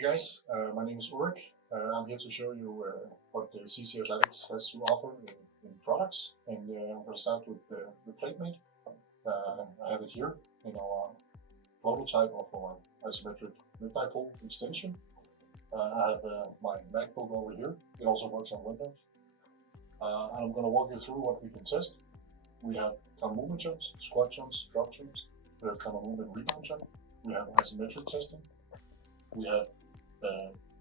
Hey guys, my name is Ulrich. I'm here to show you what the CC Athletics has to offer in products, and I'm going to start with the PlateMate. I have it here in our prototype of our isometric mid-dipole extension. I have my MacBook over here. It also works on Windows. I'm going to walk you through what we can test. We have counter movement jumps, squat jumps, drop jumps. We have counter movement rebound jump. We have isometric testing. We have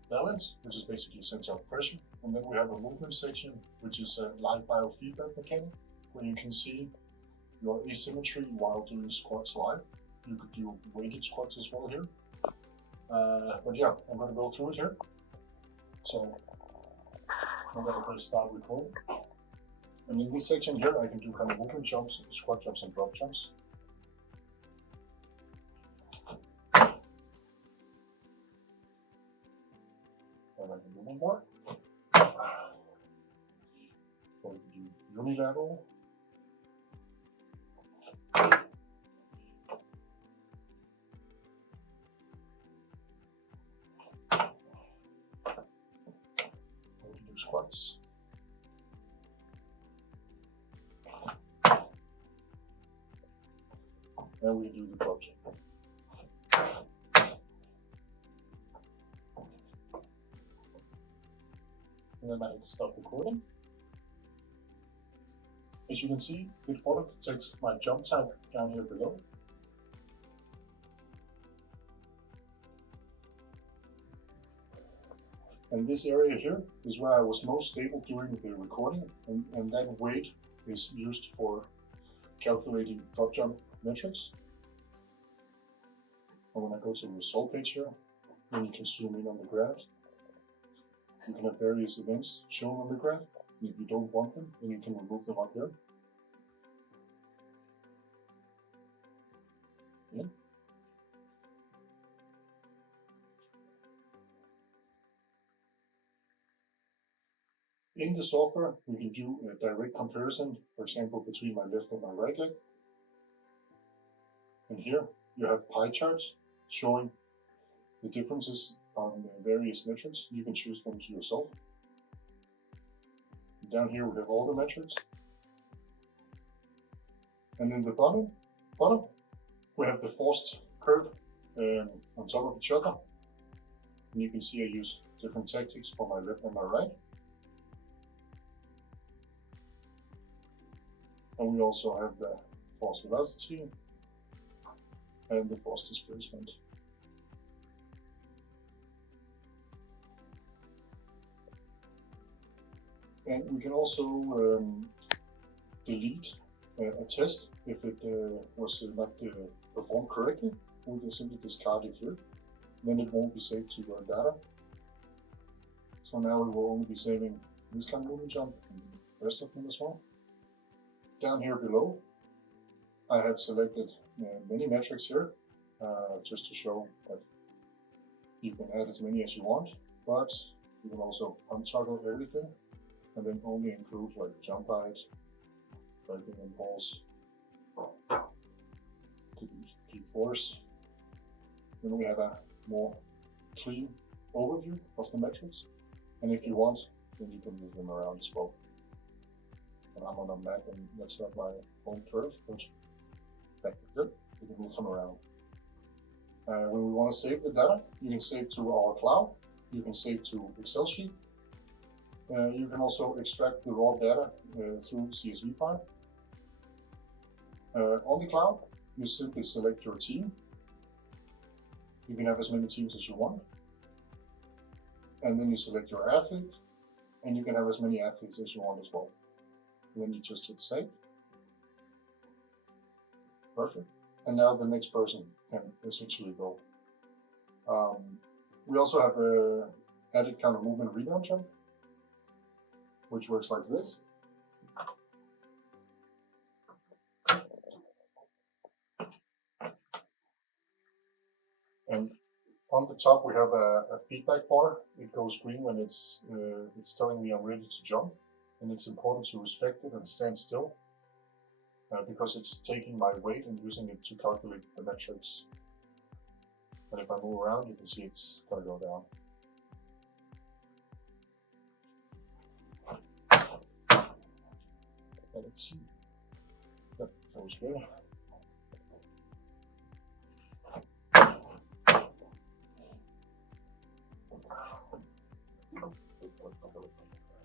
balance, which is basically center of pressure, and then we have a movement section, which is a live biofeedback mechanic, where you can see your asymmetry while doing squats live. You could do weighted squats as well here. But yeah, I'm going to go through it here. So I'm going to press start recording. And in this section here, I can do kind of movement jumps, squat jumps, and drop jumps. And I can do one more. So we can do unilateral. We can do squats. And we do the drop jump. And then I hit stop recording. As you can see, it auto detects my jump type down here below. And this area here is where I was most stable during the recording, and that weight is used for calculating drop jump metrics. And when I go to the result page here, then you can zoom in on the graph. You can have various events shown on the graph. If you don't want them, then you can remove them up here. Yeah. In the software, we can do a direct comparison, for example, between my left and my right leg. And here you have pie charts showing the differences on the various metrics. You can choose them to yourself. Down here we have all the metrics. And in the bottom we have the forced curve on top of each other. And you can see I use different tactics for my left and my right. And we also have the force velocity and the force displacement. And we can also delete a test if it was not performed correctly. We can simply discard it here. Then it won't be saved to your data. So now we will only be saving this kind of movement jump and the rest of them as well. Down here below, I have selected many metrics here, just to show that you can add as many as you want, but you can also untoggle everything and then only include like jump height, braking impulse, the force. Then we have a more clean overview of the metrics, and if you want, then you can move them around as well. And I'm on a Mac and that's not my home turf, but back to it, you can move them around. When we want to save the data, you can save to our cloud, you can save to Excel sheet. You can also extract the raw data through CSV file. On the cloud, you simply select your team. You can have as many teams as you want. And then you select your athlete, and you can have as many athletes as you want as well. And then you just hit save. Perfect. And now the next person can essentially go. We also have added counter movement rebound jump, which works like this. And on the top we have a feedback bar. It goes green when it's telling me I'm ready to jump, and it's important to respect it and stand still because it's taking my weight and using it to calculate the metrics. And if I move around, you can see it's going to go down. Let's see. Yep, sounds good.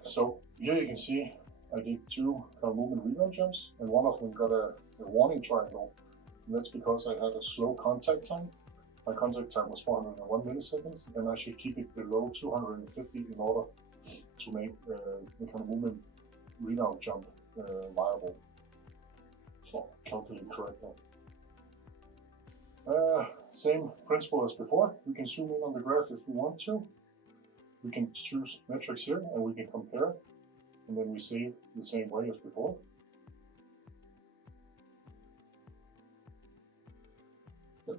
So here you can see I did two kind of movement rebound jumps, and one of them got a warning triangle. And that's because I had a slow contact time. My contact time was 401 milliseconds, and I should keep it below 250 in order to make the kind of movement rebound jump viable. So calculate correctly. Same principle as before. We can zoom in on the graph if we want to. We can choose metrics here and we can compare, and then we save the same way as before. Yep.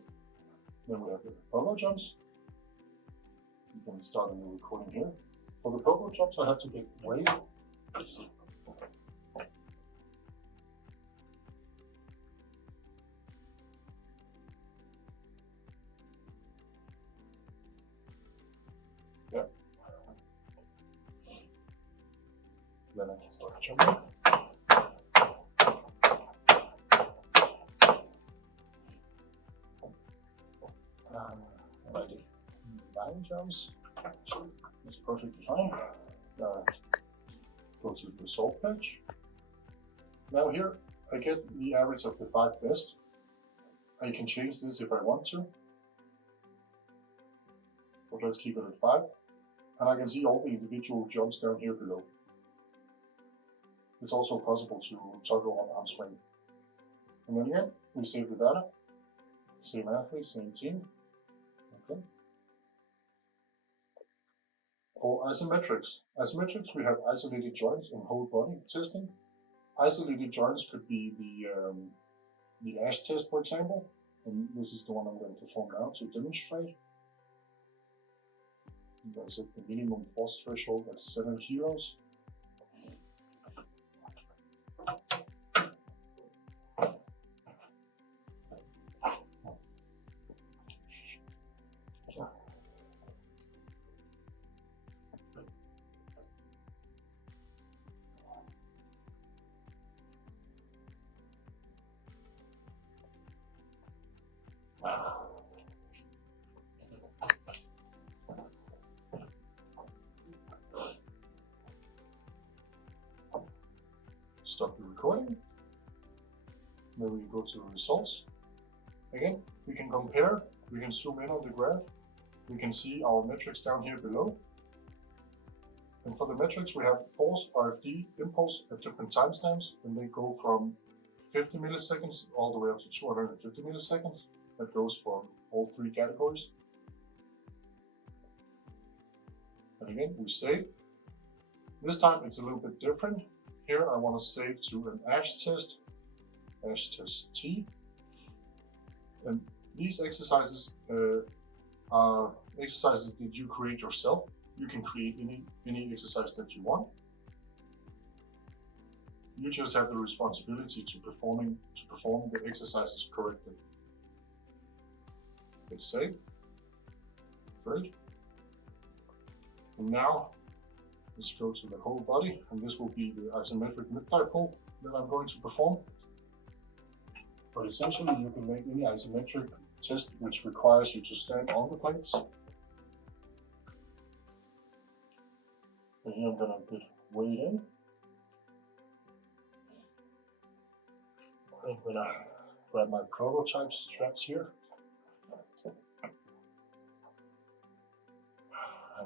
Then we have the parallel jumps. We can start a new recording here. For the parallel jumps, I have to get weight. Yep. Then I can start jumping. I did 9 jumps. That's perfectly fine. Go to the result page. Now here I get the average of the 5 best. I can change this if I want to. But let's keep it at 5. And I can see all the individual jumps down here below. It's also possible to toggle on arm swing. And then again, we save the data. Same athlete, same team. Okay. For isometrics, we have isolated joints and whole body testing. Isolated joints could be the ASH test, for example, and this is the one I'm going to perform now to demonstrate. I set the minimum force threshold at 7 kilos. Stop the recording. Then we go to the results. Again, we can compare, we can zoom in on the graph, we can see our metrics down here below. And for the metrics we have force, RFD, impulse at different timestamps, and they go from 50 milliseconds all the way up to 250 milliseconds. That goes for all 3 categories. And again, we save. This time it's a little bit different. Here I want to save to an ASH test T. And these exercises are exercises that you create yourself. You can create any exercise that you want. You just have the responsibility to perform the exercises correctly. Hit save. Great. And now let's go to the whole body, and this will be the isometric mid-thigh pull that I'm going to perform. But essentially you can make any isometric test which requires you to stand on the plates. And here I'm going to put weight in. I'm going to grab my prototype straps here. And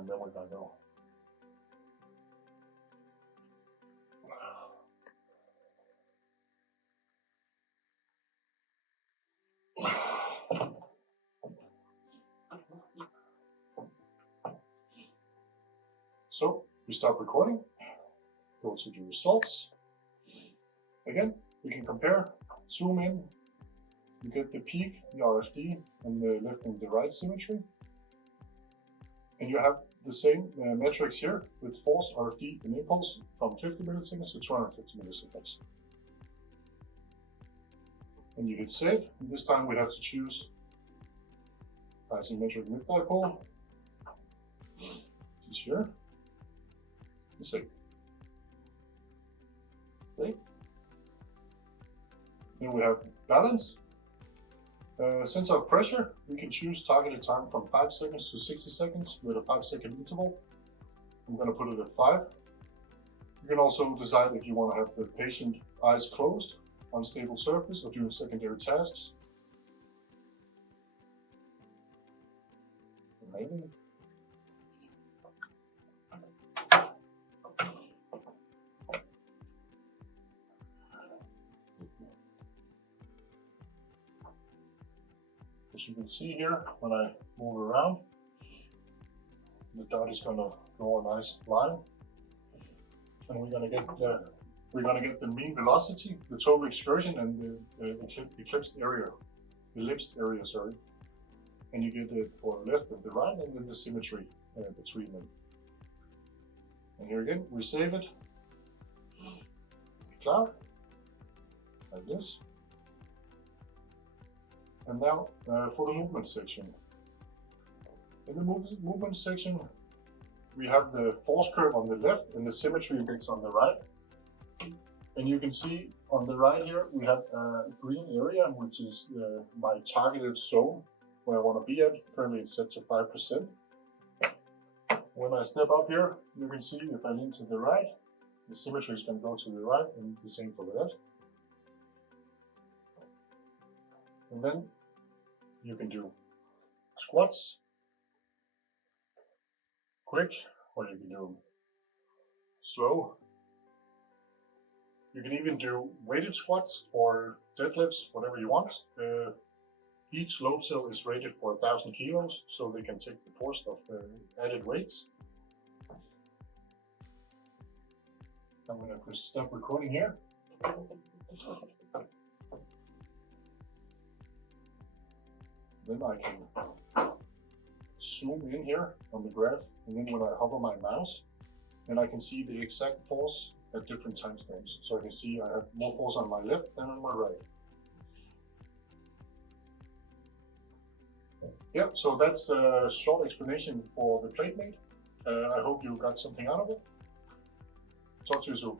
then we're going to go. So we stop recording, go to the results. Again, we can compare, zoom in, you get the peak, the RFD, and the left and the right symmetry. And you have the same metrics here with force, RFD, and impulse from 50 milliseconds to 250 milliseconds. And you hit save, and this time we have to choose isometric mid dipole. Just here. Let's see. Okay. Then we have balance. Sense of pressure, we can choose targeted time from 5 seconds to 60 seconds with a 5-second interval. I'm going to put it at 5. You can also decide if you want to have the patient eyes closed on stable surface or doing secondary tasks. Maybe. As you can see here, when I move around, the dot is going to draw a nice line, and we're going to get the mean velocity, the total excursion, and the ellipsed area, sorry. And you get it for the left and the right, and then the symmetry between them. And here again, we save it. Cloud, like this. And now for the movement section. In the movement section, we have the force curve on the left and the symmetry index on the right. And you can see on the right here, we have a green area, which is my targeted zone where I want to be at. Currently it's set to 5%. When I step up here, you can see if I lean to the right, the symmetry is going to go to the right, and the same for the left. And then you can do squats, quick, or you can do slow. You can even do weighted squats or deadlifts, whatever you want. Each load cell is rated for 1,000 kilos, so they can take the force of added weights. I'm going to stop recording here. Then I can zoom in here on the graph, and then when I hover my mouse, then I can see the exact force at different timestamps. So I can see I have more force on my left than on my right. Yeah, so that's a short explanation for the PlateMate. I hope you got something out of it. Talk to you soon.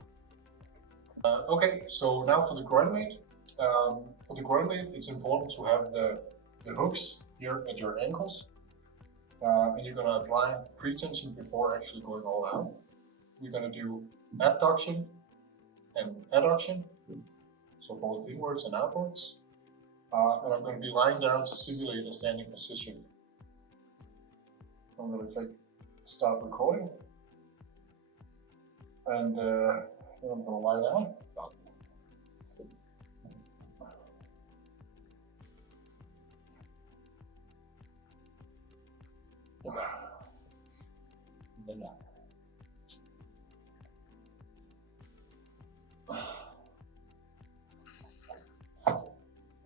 Okay, so now for the GroinMate. For the GroinMate, it's important to have the hooks here at your ankles. And you're going to apply pre-tension before actually going all out. We're going to do abduction and adduction, so both inwards and outwards. And I'm going to be lying down to simulate a standing position. I'm going to click start recording, and then I'm going to lie down.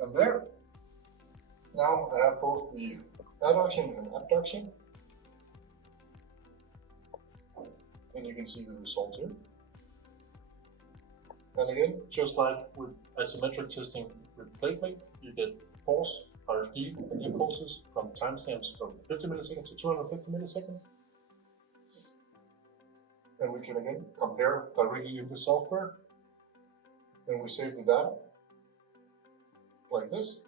And there. Now I have both the adduction and abduction. And you can see the result here. And again, just like with isometric testing with PlateMate, you get force, RFD, and impulses from timestamps from 50 milliseconds to 250 milliseconds. And we can again compare directly in the software. And we save the data like this.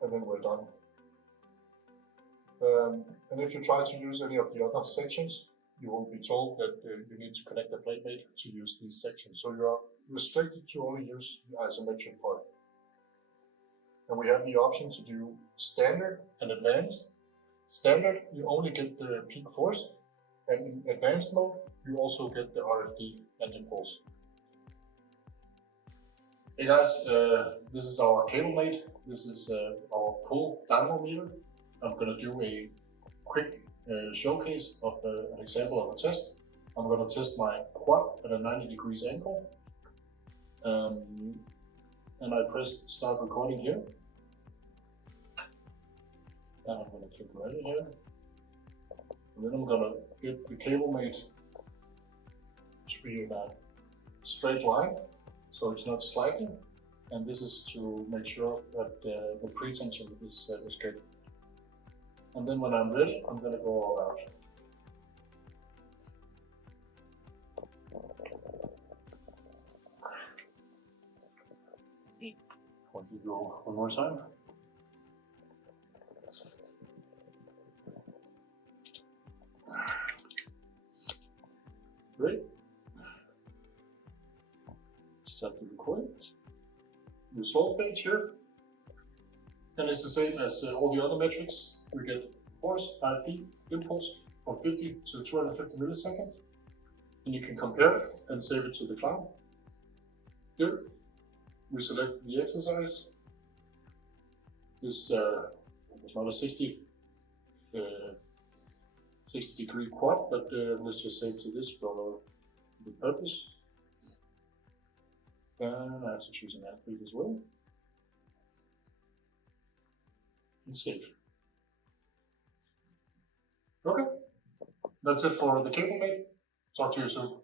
And then we're done. And if you try to use any of the other sections, you will be told that you need to connect the PlateMate to use these sections. So you are restricted to only use the isometric part. And we have the option to do standard and advanced. Standard, you only get the peak force, and in advanced mode, you also get the RFD and impulse. Hey guys, this is our CableMate. This is our pull dynamometer. I'm going to do a quick showcase of an example of a test. I'm going to test my quad at a 90 degrees angle. And I press start recording here. And I'm going to click ready here. And then I'm going to get the CableMate to be in a straight line, so it's not sliding. and this is to make sure that the pre-tension is good. And then when I'm ready, I'm going to go all out. I'll give you one more time. Ready? Start the recording. Result page here. And it's the same as all the other metrics. We get force, RFP, impulse from 50 to 250 milliseconds. And you can compare it and save it to the cloud. Here, we select the exercise. This was not a 60 degree quad, but let's just save to this for the purpose. And I have to choose an athlete as well. And save. Okay, that's it for the CableMate. Talk to you soon.